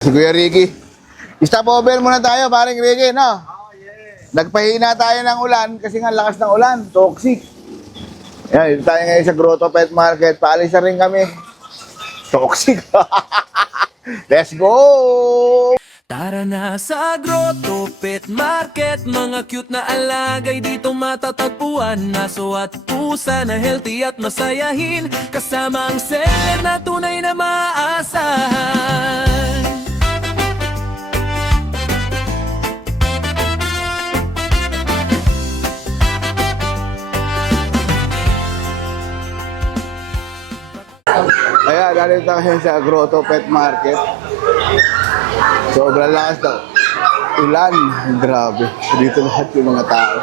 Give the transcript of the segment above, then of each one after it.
Si Kuya Ricky. Stop over muna tayo, paring Ricky, no? Nagpahina tayo ng ulan kasi nga lakas ng ulan. Toxic. Yan, dito tayo ngayon sa Grotto Pet Market. Paalis na rin kami. Toxic. Let's go! Tara na sa Grotto Pet Market. Mga cute na alagay dito matatagpuan. Aso at pusa na healthy at masayahin. Kasama ang seller na tunay na maaasahan. Ayan, dali tayo sa Grotto Pet Market. Sobrang lakas daw. Ulan. Grabe. Dito lahat yung mga tao.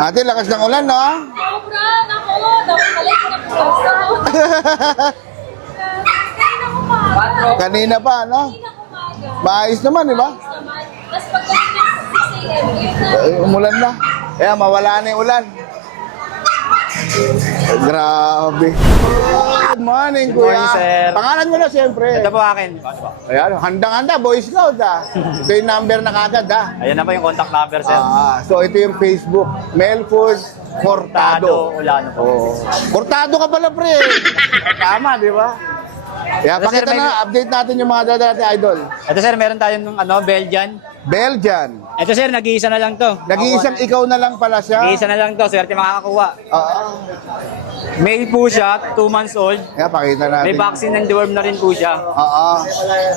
Ate, lakas ng ulan, no? Sobra, nako, dapat ko na pumasok. Kanina pa, no? Maayos naman, di ba? Tapos pagdating ng 6 a.m., yun na. Umulan na. Kaya mawala na yung ulan. Grabe. Good morning, Good Kuya. morning, sir. Pangalan mo na, siyempre. Ito po akin. Ayan, handang-handa, Boy Scout, ah. Ito yung number na kagad, ah. Ayan na po yung contact number, sir. So ito yung Facebook. Melford Cortado. Ulano po. Oh. Cortado ka pala, pre. Tama, di ba? Kaya Ito, sir, pakita na, update natin yung mga dati idol. Ito, sir, meron tayong Belgian. Belgian. Ito, sir, nag-iisa na lang to. Nag-iisang ikaw na lang pala siya. Nag-iisa na lang to, swerte makakakuha. Oo. Male po siya, 2 months old. Kaya pakita natin. May vaccine and deworm na rin po siya. Oo.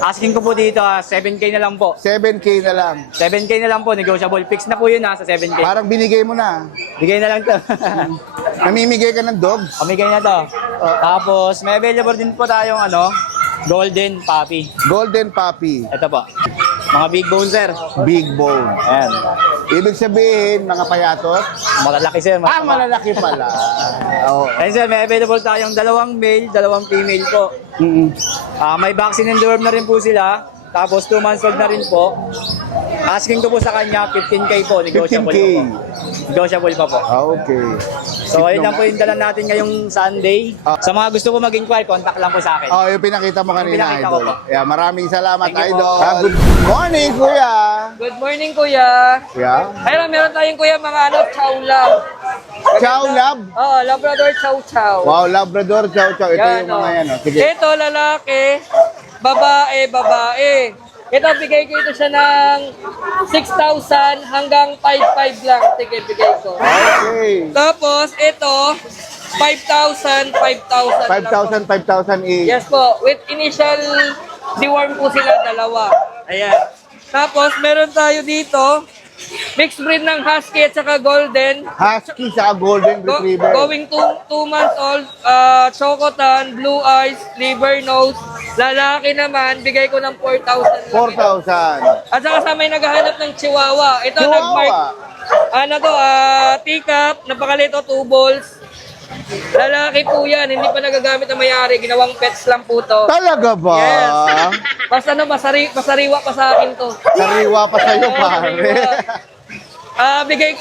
Asking ko po dito, 7K na lang po. 7K na lang. 7K na lang po, negotiable. Fix na po yun sa 7K. Parang binigay mo na. Bigay na lang to. Namimigay ka ng dogs. Pamigay na to. Tapos, may available din po tayong golden puppy. Golden Puppy. Ito po. Mga big bone, sir. Big bone. Ayan. Ibig sabihin, mga payatot. Malalaki, sir. Malalaki pala. Oo. Ayun, sir, may available tayong 2 male, 2 female po. May vaccine and deworm na rin po sila. Tapos 2 months old na rin po. Asking ko po sa kanya, 15K po. Negotiable 15K. pa po. Negotiable pa po. Okay. So, ayun lang po yung dala natin ngayong Sunday. Sa mga gusto po mag-inquire, contact lang po sa akin. Oh, yung pinakita mo kanina, pinakita ko idol. po. Yeah, maraming salamat, Thank you idol. po. Good morning, kuya. Good morning, kuya. Yeah. Ayun, meron tayong kuya mga chow lab. Chow Lab. Oo, Labrador chow chow. Wow, Labrador, chow chow. Ito yung mga yan, oh. Sige. Ito, lalaki, babae. Ito, bigay ko ito siya ng 6,000 hanggang 5,500 lang. Sige, bigay ko. Okay. Tapos, ito, 5,000, 5,000. 5,000 each. Yes po, with initial deworm po sila, dalawa. Ayan. Tapos, meron tayo dito, mixed breed ng husky at saka golden. Husky sa Golden Retriever. Going to 2 months old, chocotan, blue eyes, liver nose. Lalaki naman, bigay ko ng 4,000 lang. 4,000. At saka sa may naghahanap ng chihuahua. Ito, Chihuahua. nag-mark. Teacup, napakalito, 2 balls. Lalaki po yan, hindi pa nagagamit ng may-ari. Ginawang pets lang po to. Talaga ba? Yes. Basta masariwa pa sa akin to. Sariwa pa sa'yo, pare.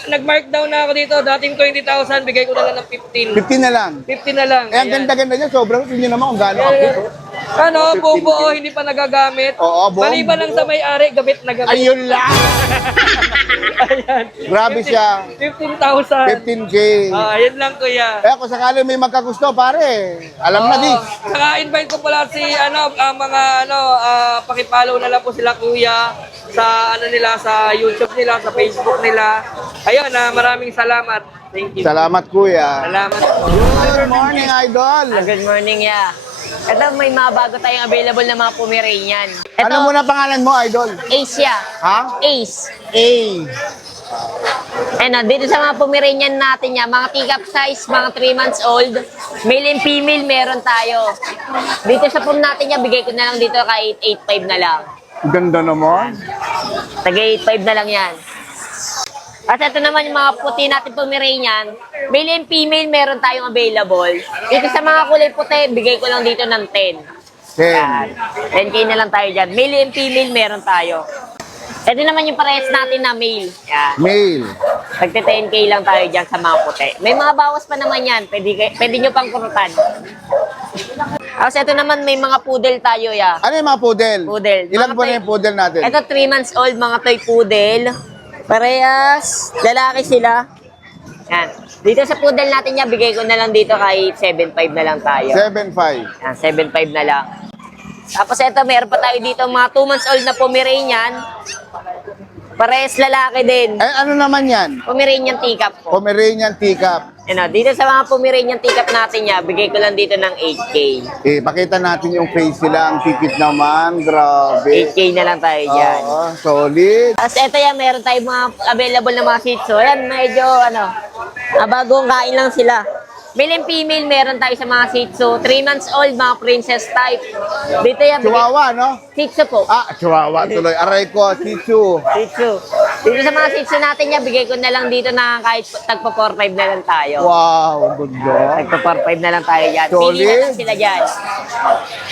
Nag-mark down na ako dito. Dating 20,000, bigay ko na lang ng 15. 15 na lang. 15 na lang. Eh, ang Ayan. ganda-ganda niya. Sobrang hindi naman kung gaano kapit. Buo, hindi pa nagagamit. Oo, buo. Maliban lang sa may-ari, gamit na gamit. Ayun lang. Ayan. Grabe siya. 15,000. 15K. Ayun lang, kuya. Eh, kung sakali may magkagusto, pare. Alam na di. Saka invite ko pala si pakipollow na lang po sila, kuya, sa nila, sa YouTube nila, sa Facebook nila. Ayun, maraming salamat. Thank you. Salamat, kuya. Salamat po. Good morning, idol. Good morning, ya. Ito, may mga bago tayong available na mga Pomeranian. Ito, Ano muna pangalan mo, idol? Ace ya. Ha? Ace. A. Ano, dito sa mga Pomeranian natin ya, mga teacup size, mga 3 months old, male and female meron tayo. Dito sa pom natin ya, bigay ko na lang dito kahit 8.5 na lang. Ganda naman. Taga 8.5 na lang yan. At ito naman yung mga puti natin Pomeranian. Male and female meron tayong available. Dito sa mga kulay puti, bigay ko lang dito ng 10. 10. 10K na lang tayo dyan. Male and female meron tayo. Ito naman yung parehas natin na male. Yan. Male. Tagte 10K lang tayo dyan sa mga puti. May mga bawas pa naman yan. Pwede nyo pang kurutan. Tapos ito naman may mga poodle tayo, ya. Ano yung mga poodle? Poodle. Ilan Mga po na toy- yung poodle natin? Ito 3 months old, mga toy poodle. Parehas, lalaki sila. Yan. Dito sa poodle natin niya, bigay ko na lang dito kahit 7.5 na lang tayo. 7.5. Yan, 7.5 na lang. Tapos ito, meron pa tayo dito mga 2 months old na Pomeranian. Parehas lalaki din. Eh, ano naman yan? Pomeranian teacup po. Pomeranian teacup. Ano, dito sa mga Pomeranian teacup natin niya, bigay ko lang dito ng 8K. Eh, pakita natin yung face nila. Ang tikit naman. Grabe. 8K na lang tayo dyan. Oo, solid. Tapos ito yan, meron tayong mga available na mga Shih Tzu. Ayan, medyo bagong kain lang sila. Male and female, meron tayo sa mga Shih Tzu. 3 months old, mga princess type. Dito yan, Chihuahua, no? Shih Tzu po. Ah, chihuahua tuloy. Aray ko, Chichu. Shih Tzu. Dito sa mga Shih Tzu natin yan, bigay ko na lang dito na kahit tagpa 4-5 na lang tayo. Wow, ganda. Tagpa 4-5 na lang tayo dyan. Solid. Pili na lang sila dyan.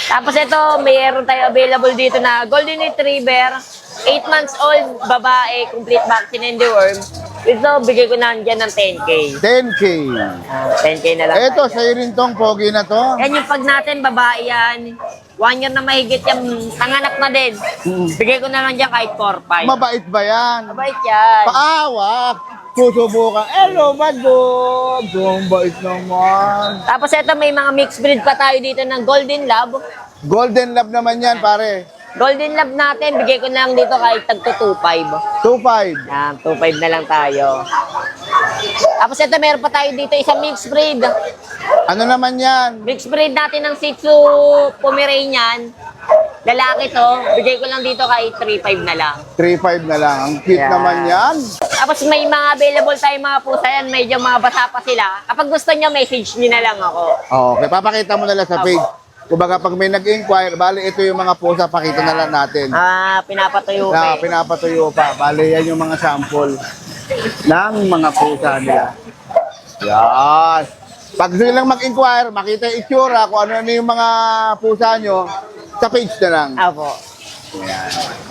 Tapos ito, mayroon tayo available dito na Golden Retriever. 8 months old, babae, complete vaccine and deworm. Ito, bigay ko na dyan ng 10K. 10K. 10K na lang. Eto, tayo. sa'yo rin tong pogi na to. Yan yung pag natin, babae yan. 1 year na mahigit yan, nanganak na din. Bigay ko na lang dyan kahit 4-5. Mabait ba yan? Mabait yan. Paawak. Susubukan. Hello, bad dog. Ang bait naman. Tapos ito, may mga mixed breed pa tayo dito ng Golden Lab. Golden love naman yan, pare. Golden Lab natin, bigay ko na lang dito kahit tagto 2.5. 2.5. Yan, 2.5 na lang tayo. Tapos ito, meron pa tayo dito isang mixed breed. Ano naman yan? Mixed breed natin ng Shih Tzu Pomeranian. Lalaki to, bigay ko lang dito kahit 3.5 na lang. 3.5 na lang. Ang cute Yeah. naman yan. Tapos may mga available tayo mga pusa yan, medyo mga basa pa sila. Kapag gusto nyo, message nyo na lang ako. Okay, papakita mo na lang sa page. Kumbaga pag may nag-inquire, bali ito yung mga pusa, pakita na lang natin. Pinapatuyo Na pa. pinapatuyo pa. Bali yan yung mga sample ng mga pusa nila. Yan. Pag gusto nilang mag-inquire, makita yung itsura, kung ano yung mga pusa nyo, sa page na lang. Apo.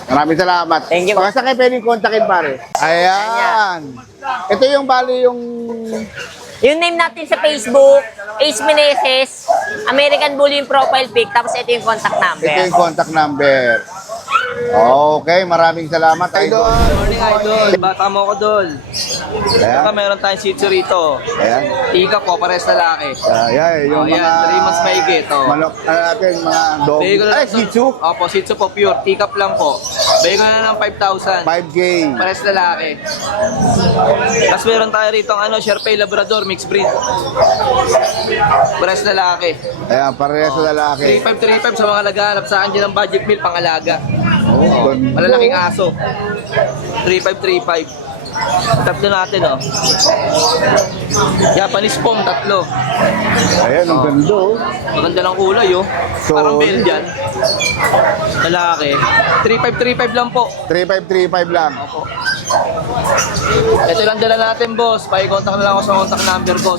Maraming salamat. Thank you. Baka sa kayo pwedeng kontakin, pare. Ayan. Ito yung bali yung... Yung name natin sa Facebook, Ace Meneses, American Bully yung profile pic, tapos ito yung contact number. Ito yung contact number. Okay, maraming salamat, Idol. Morning, Idol. Bata mo ko, Dol. Ayan. Ito, meron tayong Shih Tzu rito. Ayan. Ika po, pares lalaki. Ayan, yung Oh, yan, mga... 3 months mahigit, oh. Manok na natin, mga dog. Bigay ko na Ay, lang Shih Tzu. Opo, Shih Tzu po, pure. Teacup lang po. Bigay ko na ng 5,000. 5K. Pares lalaki. Tapos meron tayo rito ang Sherpay Labrador, mixed breed. Pares lalaki. Ayan, parehas sa lalaki. 3,535 sa mga naghahanap sa akin dyan ng budget meal pangalaga. Oh, ganda. Malalaking aso. 3,535. Tatlo natin, oh. Japanese pom, tatlo. Ayan, ang ganda, oh. Maganda lang kulay, oh. Parang Solid. Belgian. Lalaki. 3,535 lang po. 3535 lang. Ito lang dala natin, boss. Pakicontact na lang ako sa contact number ko.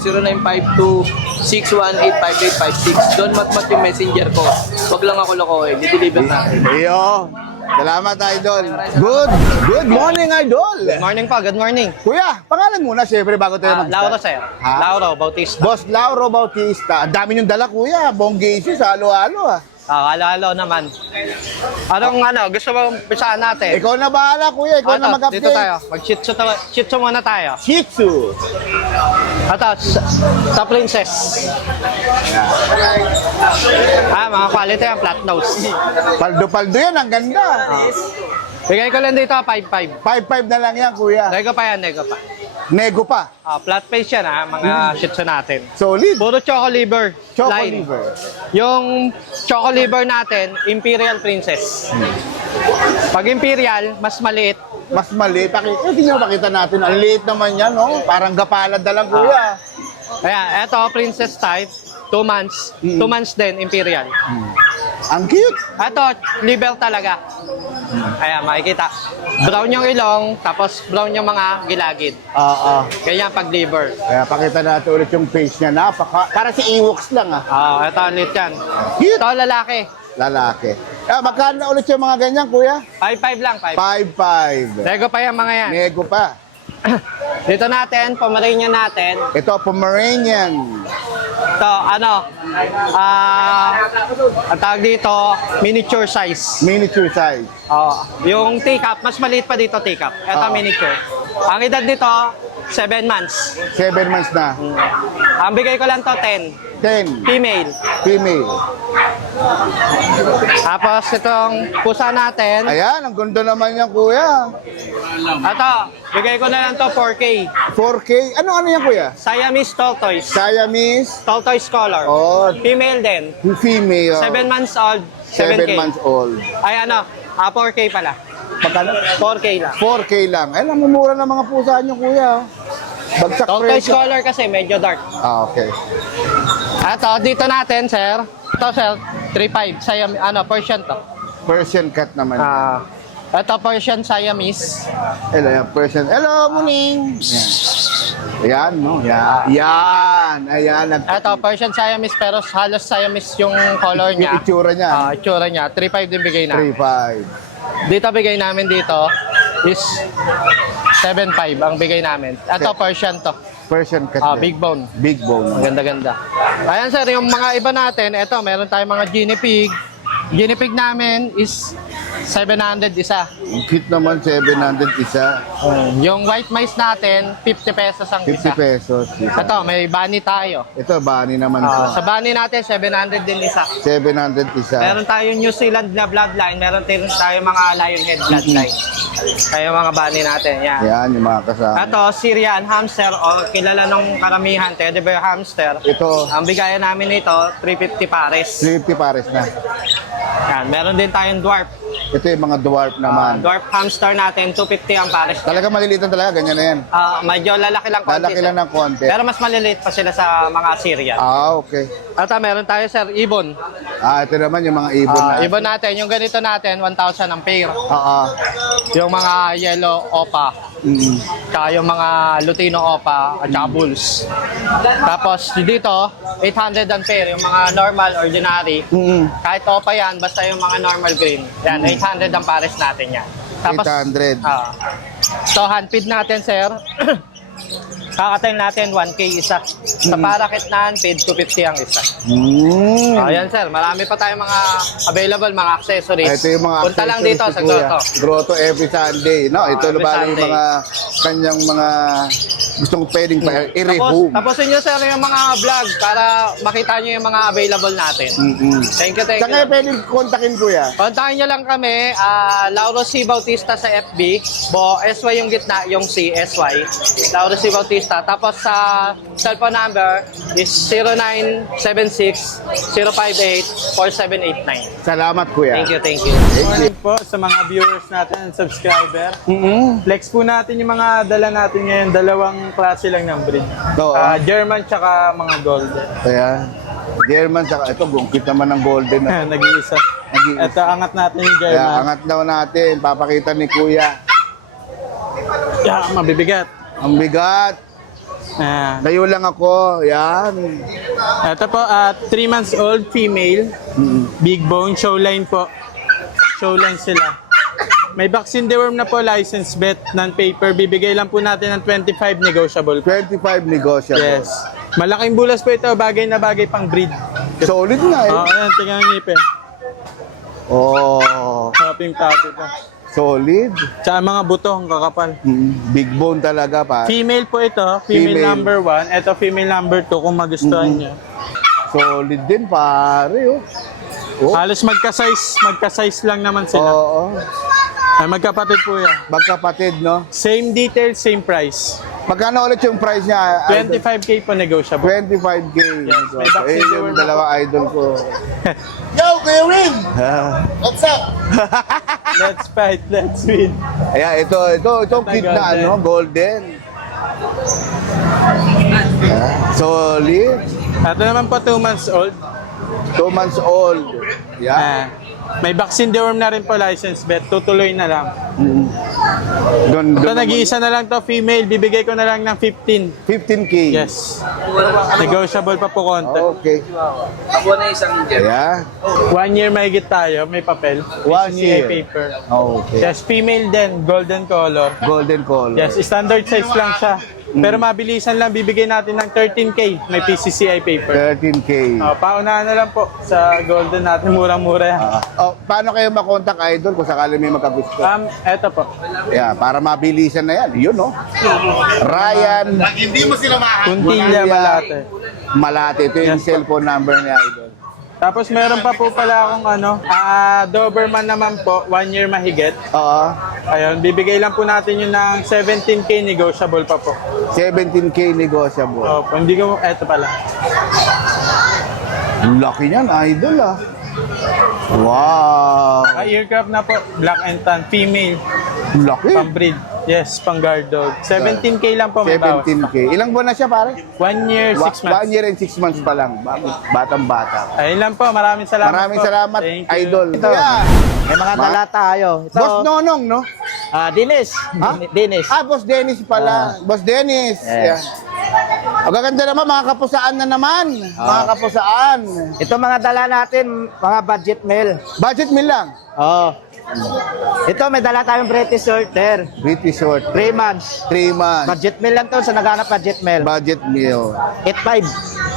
0952-618-5856. Don Matmat yung messenger ko. Huwag lang ako lokohin. I-deliver natin. Iyo. Salamat, Idol. Good morning, Idol. Good morning po, good morning. Kuya, pangalan muna, syempre, bago tayo mag-start. Lauro sir. Ha? Lauro Bautista. Boss Lauro Bautista. Ang dami niyong dala, kuya. Bonggacy sa halo-halo, ah. Halo-halo naman. Anong gusto mo umpisahan natin? Ikaw na bahala, kuya. Ikaw na mag-update. Dito tayo. Mag-shih tzu muna tayo. Shih Tzu. Ito, sa princess. Mga quality yan, flat nose. Paldo-paldo yan, ang ganda. Bigay ko lang dito, 5-5. 5-5 na lang yan, kuya. Nego pa yan, nego pa. Nego pa. Flat face yan mga shih tzu natin. Solid. Puro choco liver. Choco line. liver. Yung choco liver natin, Imperial Princess. Pag Imperial, mas maliit. Mas maliit. Hindi nyo pakita natin. Ang liit naman yan, no? Parang gapalad na lang, kuya. Ayan, eto, princess type, 2 months. 2 months din, Imperial. Ang cute. Eto, liver talaga. Ayan, makikita. Brown yung ilong, tapos brown yung mga gilagid. Oo. Ganyan pag liver. Kaya pakita natin ulit yung face niya. Para si Ewoks lang, ah. Eto, ulit yan. Cute. Ito, lalaki. Lalaki. Magkano na ulit yung mga ganyan, kuya? 5-5 lang, 5. 5-5. Nego pa yan mga yan. Nego pa. Dito natin, Pomeranian natin. Ito, Pomeranian. Ito, ang tawag dito, miniature size. Miniature size. Yung teacup, mas maliit pa dito teacup. Ito miniature. Ang edad nito, 7 months. 7 months na. Ang bigay ko lang to 10. 10. Female. Female. Tapos itong pusa natin. Ayan, ang ganda naman yan, kuya. Ito, bigay ko na lang to 4K. 4K. Ano yan, kuya? Siamese tortoise. Siamese. Tortoise color. Oh, Female din. female. 7 months old. 7 7K. months old. Ay 4K pala. Magkano? 4K lang. 4K lang. Ay, namumura ng mga pusa nyo, kuya. Bagsak Tortoise presyo. color kasi medyo dark. Okay. Ito, dito natin, sir. Ito, sir, 3.5. Persian to. Persian cat naman. Ito, Persian Siamese. Hello, yan, Persian. Hello, morning. Ayan, no? Yan. Ayan. Ito, Persian Siamese, pero halos Siamese yung color Yung niya. itsura niya. Itsura niya. 3.5 din bigay na. 3.5. Dito bigay namin dito is 7.5 ang bigay namin. Ito, Persian to. Persian cat. din. Big bone. Big bone. Ang ganda-ganda. Ayan sir, yung mga iba natin, eto, meron tayong mga guinea pig. Guinea pig namin is 700 isa. Ang cute naman, 700 isa. Yung white mice natin, 50 pesos ang 50 isa. pesos. Isa. Ito, may bunny tayo. Ito, bani naman to. Sa bunny natin, 700 din isa. 700 isa. Meron tayong New Zealand na bloodline, meron tayong mga lionhead bloodline. Kaya yung mga bunny natin, yan. Yan, yung mga kasama. Ito, Syrian hamster o kilala ng karamihan, teddy bear hamster. Ito, Ang bigayan namin nito, 350 pares. 350 pares na. Yan, meron din tayong dwarf. Ito yung mga dwarf naman. Dwarf hamster natin, 250 ang pares. Talaga malilitan talaga, ganyan na yan. Medyo lalaki lang konti. Lalaki lang sir. ng konti. Pero mas maliliit pa sila sa mga Syrian. Okay. At meron tayo, sir, ibon. Ito naman yung mga ibon na. Ibon natin, yung ganito natin, 1,000 ang pair. Yung mga yellow opa. Tsaka yung mga Lutino opa at saka bulls. Tapos dito, 800 ang pair. Yung mga normal, ordinary. Kahit opa yan, basta yung mga normal green. Yan, 800 ang pares natin yan. Tapos, 800. So, handfeed natin, sir. Kakatayin natin 1K isa. Sa parakit na handfeed, 250 ang isa. Ayan, sir. Marami pa tayong mga available, mga accessories. Ito yung mga Punta lang dito sa Kuya. Grotto. Grotto every Sunday. No, ito Every bali yung Sunday. mga kanyang mga gustong pwedeng i-rehome. Tapusin nyo, sir, yung mga vlog para makita nyo yung mga available natin. Thank you, thank Saan kayo you. pwedeng kontakin, kuya? Kontakin nyo lang kami, Lauro C. Bautista sa FB. SY yung gitna, yung C, SY. Lauro C. Bautista. Tapos sa cellphone number is 0976-058-4789. Salamat, kuya. Thank you, thank you. Morning po sa mga viewers natin and subscriber. Flex po natin yung mga dala natin ngayon. Dalawang klase lang ng breed. Oo. German tsaka mga golden. Kaya, German, saka ito, gungkit naman ng golden. Nag-iisa. Nag-iisa. Ito, angat natin yung Kaya, German. angat daw natin. Papakita ni kuya. Mabibigat. Ang bigat. Layo lang ako. Yan. Ito po, 3 months old female. Big bone, showline po. Showline sila. May vaccine deworm na po, license vet, non-paper. Bibigay lang po natin ng 25 negotiable. 25 negotiable. Yes. Malaking bulas po ito, bagay na bagay pang breed. Solid nga eh. Ayan, tingnan ang ngipin. Topping pa. Solid. Tsaka mga buto, ang kakapal. Big bone talaga pa. Female po ito, female Female. number 1. Ito female number 2 kung magustuhan niyo. Solid din pare. Oh. Halos magka-size lang naman sila. Oo. Ay, magkapatid po yan. Magkapatid, no? Same details, same price. Magkano ulit yung price niya? 25K po negotiable. 25K. Yes, may vaccine yung deworm na dalawa idol ko. Yo, Kuya Win! What's up? Let's fight, let's win. Ayan, ito cute na golden. ano, golden. Solid. Ito naman po 2 months old. 2 months old. Yeah. May vaccine deworm na rin po, license vet. Tutuloy na lang. Ito, Doon nag-iisa na lang to female. Bibigay ko na lang ng 15. 15K. Yes. Negotiable pa po konti. Okay. Yeah. 1 year mahigit tayo, may papel. 1 PCA year. paper. Okay. Yes, female din, golden color. Golden color. Yes, standard size lang siya. Pero mabilisan lang, bibigay natin ng 13K. May PCCI paper. 13K. Paunahan na lang po sa golden natin. Murang-mura yan. Paano kayo makontak, Idol, kung sakali may magkagusto? Eto po. Yeah, para mabilisan na yan. Yun, no? Ryan Hindi mo sila mahanap. Puntilla Malate. Malate. Ito yung cellphone number ni Idol. Tapos meron pa po pala akong Doberman naman po, 1 year mahigit. Oo. Ayun, bibigay lang po natin yun ng 17K, negotiable pa po. 17K negotiable. Opo, hindi ko, eto pala. Laki niyan, Idol, ah. Wow. Aircraft na po, black and tan, female, Laki. pang-breed. Yes, pang guard dog. 17K lang po may bawas. 17K. Ilang buwan na siya, pare? 1 year, 6 months. 1 year and 6 months pa lang. Batang-bata. Ayun lang po, maraming salamat Maraming po. salamat, Thank you. Idol. Ito. May mga dala tayo. Ito, Boss Nonong, no? Dinis. Ha? Dinis. Boss Dennis pala. Boss Dennis. Yes. Yeah. Ang gaganda naman, mga kapusaan na naman. Mga kapusaan. Ito mga dala natin, mga budget meal. Budget meal lang. Oh. Ito, may dala tayong British Shorter. British short. 3 months. 3 months. Budget meal lang to sa naghanap budget meal. Budget meal. 8.5.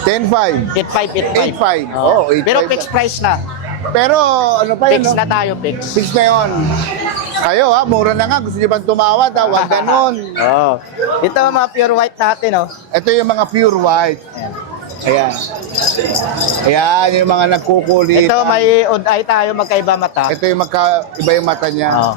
10.5. 8.5. 8.5. Oh, 8.5. Pero fixed price na. Pero ano pa yun, Fix no? na tayo, fix. Fix na yun. Kayo ha, mura na nga. Gusto nyo bang tumawad ha? Huwag ganun. Oh. Ito mga pure white natin, oh. Ito yung mga pure white. Ayan. Ayan, yung mga nagkukulit. Ito may odd eye tayo, magkaiba mata. Ito yung iba yung mata niya. Oh.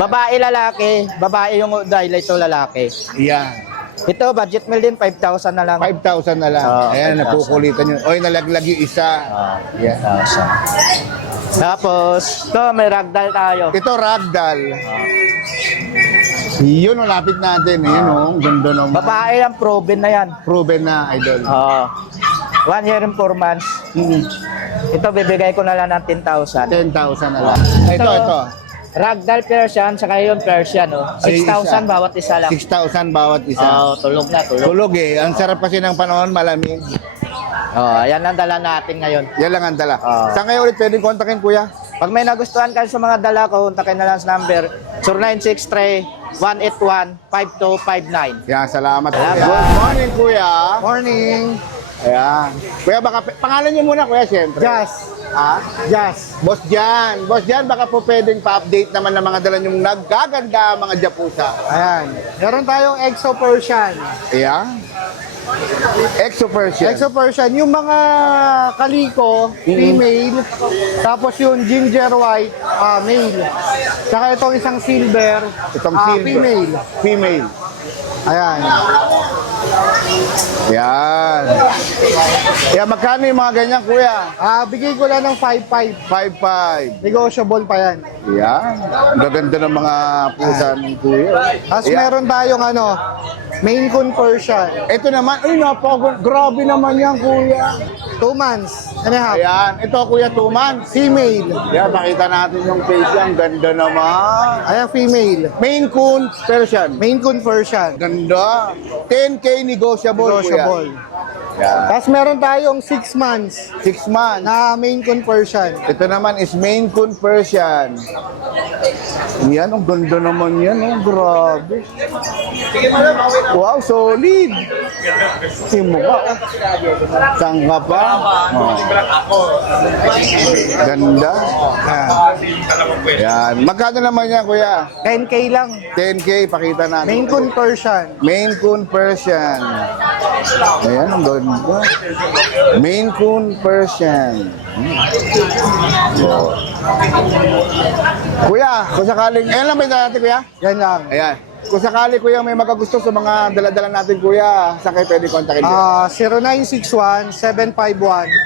Babae, lalaki. Babae yung odd eye, ito lalaki. Ayan. Ito, budget meal din, 5,000 na lang. 5,000 na lang. Ayan, 5,000. nagkukulitan yun. Oy, nalaglag yung isa. Ayan. Tapos, ito, may ragdoll tayo. Ito, ragdoll. Yun, malapit natin. Yun, oh. Ganda naman. Babae ang proven na yan. Proven na, Idol. 1 year and 4 months. Ito, bibigay ko na lang ng 10,000. 10,000 na lang. Ito. Ragdoll Persian, saka yung Persian, oh. Ay, 6,000 isa. bawat isa lang. 6,000 bawat isa. Tulog na, tulog. Tulog eh. Ang sarap kasi ng panahon, malamig. Ayan ang dala natin ngayon. Yan lang ang dala. Saan kayo ulit pwedeng kontakin, kuya? Pag may nagustuhan kayo sa mga dala ko, kontakin na lang sa number 0963-181-5259. Yan, salamat. Salamat. Good morning, kuya. Morning! Ayan. Kuya, baka pangalan niyo muna, kuya, siyempre. Jazz. Ha? Jazz. Boss Jan. Boss Jan, baka po pwedeng pa-update naman ng mga dala niyong naggaganda mga Japusa. Ayan. Meron tayong Exo Persian. Ayan. Exo Persian. Exo Persian, yung mga kaliko, female. Tapos yung ginger white, male. Saka itong isang silver, Itong silver. female. Female. Ayan. Yan. Yan, magkano yung mga ganyan, kuya? Bigay ko lang ng 5.5. 5.5. Negotiable pa yan. Yan. Gaganda ng mga pusa ni kuya. Tapos Ayan. meron tayong Maine Coon Persian. Ito naman, ay grabe naman yan, kuya. 2 months and a half. Ayan, ito kuya, 2 months. Female. Yan, makita natin yung face yan. Ganda naman. Ayan, female. Maine Coon Persian. Maine Coon Persian. Ganda. 10K negotiable, Negotiable. kuya. Yan. Tapos meron tayong 6 months 6 months. na Maine Coon Persian. Ito naman is Maine Coon Persian. Yan, ang ganda naman yan. Oh, grabe. Wow, solid. Yung mukha. Saan ka pa? Oh. Ganda. Yan. Magkano naman yan, kuya? 10K lang. 10K, pakita natin. Maine Coon Persian. Maine Coon Persian. Ayan, ang ganda. Maine Coon Persian. Kuya, kung sakaling... Ayan lang ba yung dala natin, kuya? Yan lang. Ayan. Kung sakali, kuya, may magagusto sa mga dala-dala natin, kuya, saan kayo pwede kontakin niyo?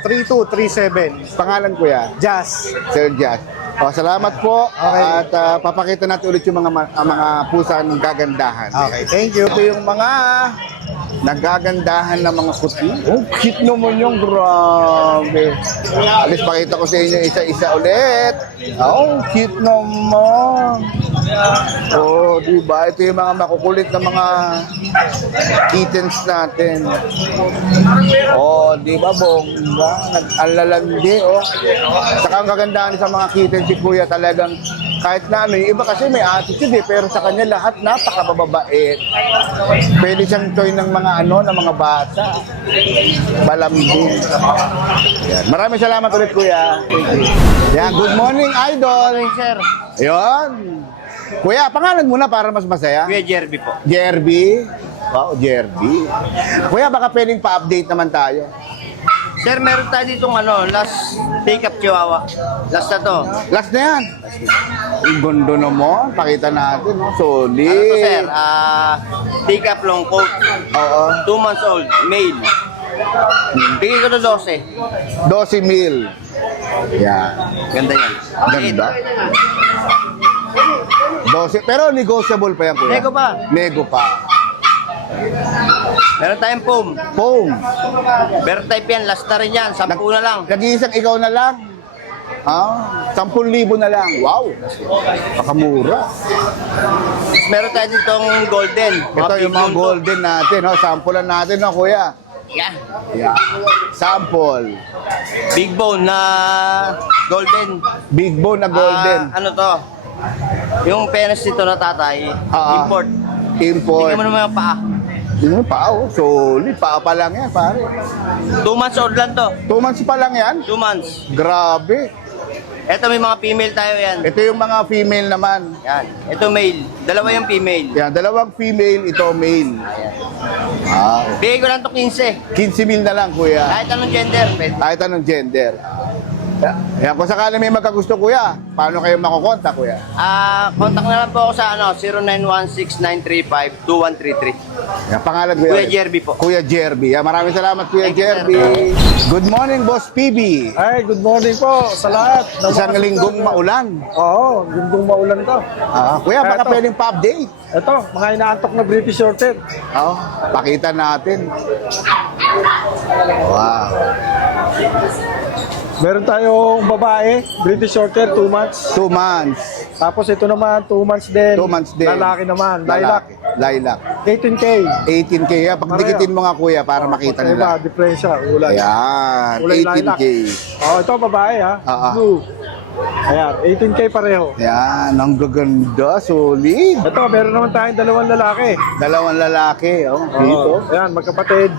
0961-751-3237. Pangalan, kuya? Jazz. Sir Jack. Salamat po. Okay. At papakita natin ulit yung mga pusa ng gagandahan. Okay, thank you. Ito yung mga nagagandahan na mga kuti. Oh, cute naman yung grabe. Alis pakita ko sa inyo isa-isa ulit. Oh, cute naman. Oo, di ba? Ito yung mga makukulit na mga kittens natin. Oo, di ba, bongga? Nag-alalandi, oh. Saka ang kagandahan sa mga kittens si Kuya talagang kahit na ano, yung iba kasi may attitude eh, pero sa kanya lahat napakababait. Pwede siyang toy ng mga ano, ng mga bata. Balambing. Yan. Maraming salamat ulit, Kuya. Yan, good morning, Idol. Sir. Ayun. Kuya, pangalan muna para mas masaya. Kuya Jerby po. Jerby. Wow, Jerby. Kuya, baka pwedeng pa-update naman tayo. Sir, meron tayo ditong last take-up chihuahua. Last na to. Last na yan. Ang gondo naman. Pakita natin, no? Solid. Ano to, sir? Take-up long coat. Oo. 2 months old. Male. Bigay ko to 12. 12 mil. Yan. Ganda yan. Ganda. 12. Pero negotiable pa yan, Kuya. Nego pa. Nego pa. Meron tayong foam. Foam. Bear type yan. Last na rin yan. 10 na lang. Nag-iisang ikaw na lang. 10,000 na lang. Wow. Pakamura. Meron tayo ditong golden. Ito yung mga golden natin, no? Sampulan natin, no, Kuya? Yeah. Yeah. Sample. Big bone na golden. Big bone na golden. Ano to? Yung penis nito na tatay. Import. Import. Tingnan mo naman yung paa. Yung paa, oh. Solid. Paa pa lang yan, pare. 2 months old lang to. 2 months pa lang yan? 2 months. Grabe. Eto may mga female tayo yan. Ito yung mga female naman. Yan. Ito male. Dalawa yung female. Yan, dalawang female, ito male. Bigay ko lang to 15. 15 mil na lang, Kuya. Kahit anong gender, pwede. Kahit anong gender. Yan, kung sakali may magkagusto, Kuya, paano kayo makukontak, Kuya? Contact na lang po ako sa 0916-935-2133. Yan, pangalan, Kuya. Kuya Jerby po. Kuya Jerby. Yan, maraming salamat, Kuya Thank you, sir. Jerby. Good morning, Boss PB. Ay, good morning po sa lahat. Isang linggong maulan. Oo, linggong maulan to. Kuya, baka Eto. pwedeng pa-update. Ito, mga inaantok na British Shorted. Pakita natin. Wow. Meron tayong babae, British Shorter, 2 months. 2 months. Tapos ito naman, 2 months din. 2 months din. Lalaki naman, lilac. Lilac. 18K. 18K. Yan, pagdikitin mo nga, Kuya, para makita Iba, nila. diferensya, ulay. Ayan, Kulay lilac. 18K. Ito babae ha. Ah. Blue. Ayan, 18K pareho. Yan, ang gaganda, solid. Ito, meron naman tayong dalawang lalaki. Dalawang lalaki, dito. Ayan, magkapatid.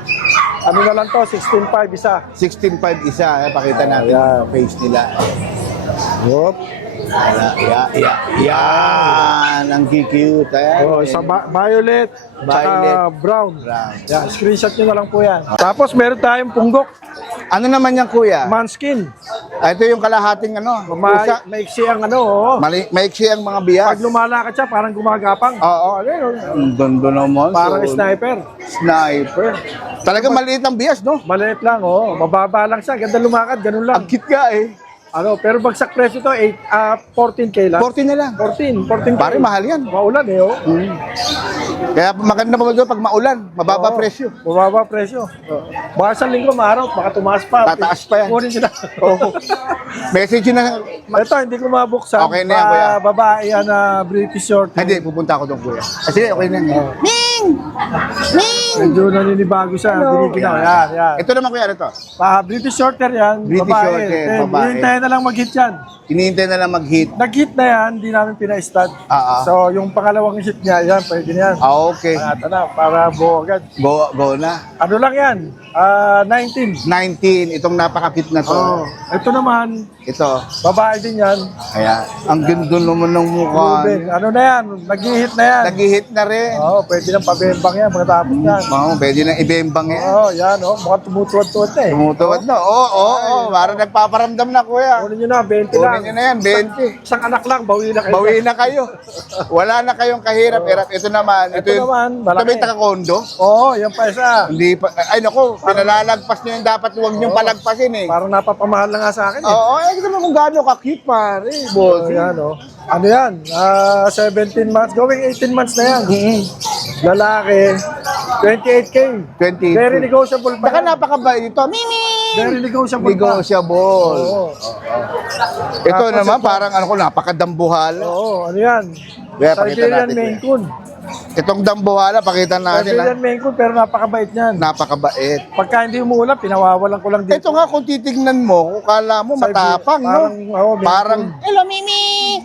Ano na lang to, 16.5 isa. 16.5 isa, pakita natin Ayan. ang face nila. Yup. Yan, ang cute. Isa violet, Violet. tsaka brown. Brown. Yan, screenshot nyo na lang po yan. Tapos meron tayong punggok, Ano naman yan, Kuya? manskin. Ito yung kalahating pusa. Maiksi ang oo. Maiksi ang mga bias. Pag lumalakad siya, parang gumagapang. Oo, ang ganda naman. Parang solid. sniper. Sniper. Talagang maliit ang bias, no? Maliit lang, mababa lang siya. Ganda lumakad, ganun lang. Ang cute ka eh. Pero bagsak presyo to, 14K lang. 14 na lang. 14K. Pare, mahal yan. Maulan Kaya maganda pa doon pag maulan, mababa Oo, presyo. Mababa presyo. Baka sa linggo maaraw, baka tumaas pa. Tataas pa yan. Kunin sila. Message yun na. Ito, hindi ko mabuksan. Okay na yan, Kuya. Babae yan na British short. Hindi, pupunta ako doon, Kuya. Sige, okay na yan. Medyo naninibago siya. Binibinaw. Yan. Ito naman, Kuya, ano to? British shorter yan. British babae. Shorter, babae. Hintayin na lang mag-hit yan. Hinihintay na lang mag-hit. Nag-hit na yan, hindi namin pina-stud. So, yung pangalawang hit niya, yan, pwede na yan. Okay. Ito na, para buo agad. Go na. Ano lang yan? 19. 19, itong napaka-cute na to. Ito naman, Ito. babae din yan. Ayan. Ang ganda naman ng mukha. Ruben. Ano na yan? Nag-hit na yan. Nag-hit na rin. Pwede nang pabembang yan, pagkatapos yan. Pwede na ibembang yan. Yan, mukhang tumutuwad-tuwad na eh. Tumutuwad na. Oo. Parang nagpaparamdam na, Kuya. Kunin nyo na, 20 lang. Kunin nyo na yan, 20. Isang anak lang, bawi na kayo. Bawi na kayo. Wala na kayong kahirap-hirap. Ito naman. Ito naman, Ito malaki. may taka-kondo. Yan pa isa. Hindi pa. Ay, naku. Pinalalagpas nyo yung dapat huwag nyo palagpasin eh. Parang napapamahal na nga sa akin eh. Ito naman kung gaano ka-cute, pare. Bossy. Yan, Ano yan? 17 months, going 18 months na yan. Lalaki, 28K. 28K. Very negotiable pa. Baka napakabait ito. Mimi! Very negotiable pa. Negotiable. Oo. Ito Tapos naman, ito- parang ano ko, napakadambuhala. Oo, ano yan? Kaya pakita Siberian natin. Maine Kuya. Coon. Itong dambuhala, pakita natin. Siberian Maine Coon, pero napakabait niyan. Napakabait. Pagka hindi umuulan, pinawawalan ko lang dito. Ito nga, kung titignan mo, kung kala mo matapang, Parang, no? oo, Maine Parang, hello, Mimi!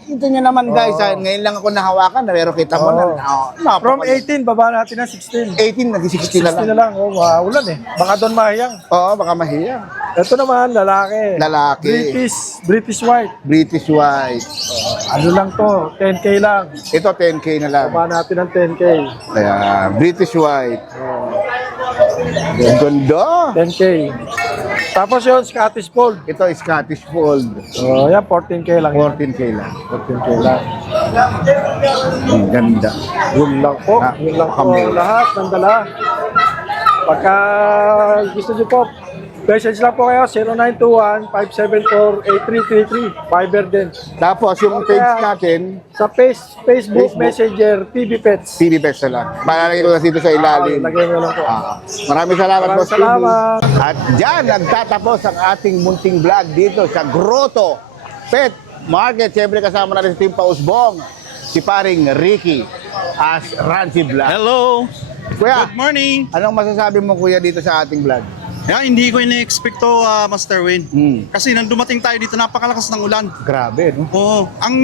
Ito nyo naman, guys. Oo. Ngayon lang ako nahawakan, pero kita mo na. Oo. Oh, From 18, baba natin ng 16. 18, naging 16 na 16 lang. na lang. Oh, ulan eh. Baka doon mahiyang. Oo, baka mahiya. Ito naman, lalaki. Lalaki. British white. British white. Ano lang to, 10K lang. Ito, 10K na lang. Baba natin ng 10K. Kaya, British white. Ang ganda. 10K. Tapos yun, Scottish Fold. Ito, Scottish Fold. Oh, yan, 14K lang. 14K lang. 14K lang. Ang ganda. Yun lang po. Ah, Yun lang po. kamay. Lahat ng dala. Pagka gusto nyo po, message lang po kayo, 0921-574-8333. Viber din. Tapos, yung page natin, Sa Facebook, Facebook. Messenger, TV Pets. TV Best na lang. Malalagay ko na dito sa ilalim. Lagay mo lang po. Maraming salamat, Maraming Boss TV. salamat. At dyan, nagtatapos ang ating munting vlog dito sa Grotto Pet Market. Siyempre kasama natin si Team Pausbong, si paring Ricky as Rancy Vlog. Hello! Kuya, Good morning! anong masasabi mo kuya dito sa ating vlog? Hindi ko ina-expect to, Master Wayne. Hmm. Kasi nang dumating tayo dito, napakalakas ng ulan. Grabe, no? Oo. Ang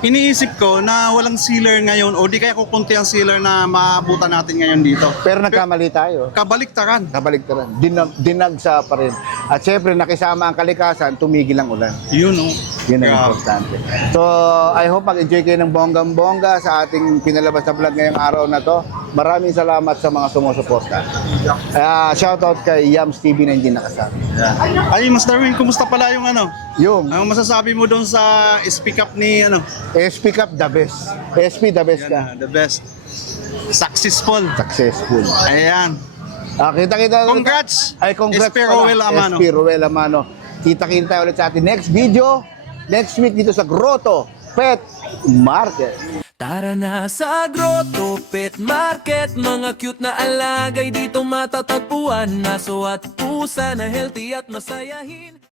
iniisip ko na walang sealer ngayon o di kaya kukunti ang sealer na maabutan natin ngayon dito. Pero nagkamali tayo. Kabaliktaran. Kabaligtaran. Dinagsa pa rin. At syempre, nakisama ang kalikasan, tumigil ang ulan. Yun, oh. Yun ang Yeah. importante. So, I hope mag-enjoy kayo ng bonggang-bongga sa ating pinalabas na vlog ngayong araw na to. Maraming salamat sa mga sumusuporta. Shoutout kay Yams TV na hindi nakasama. Ay, Master Wayne, kumusta pala yung ano? Yung Ang masasabi mo doon sa speak up ni ano? SP Cup the best. SP the best ka. The best. Successful. Successful. Ayan. Kita-kita. Congrats! Ay, congrats SP pala. Roel Amano. SP Roel Amano. Kita-kita ulit sa ating next video. Next week dito sa Grotto Pet Market. Tara na sa Grotto Pet Market. Mga cute na alagay dito matatagpuan. Aso at pusa na healthy at masayahin.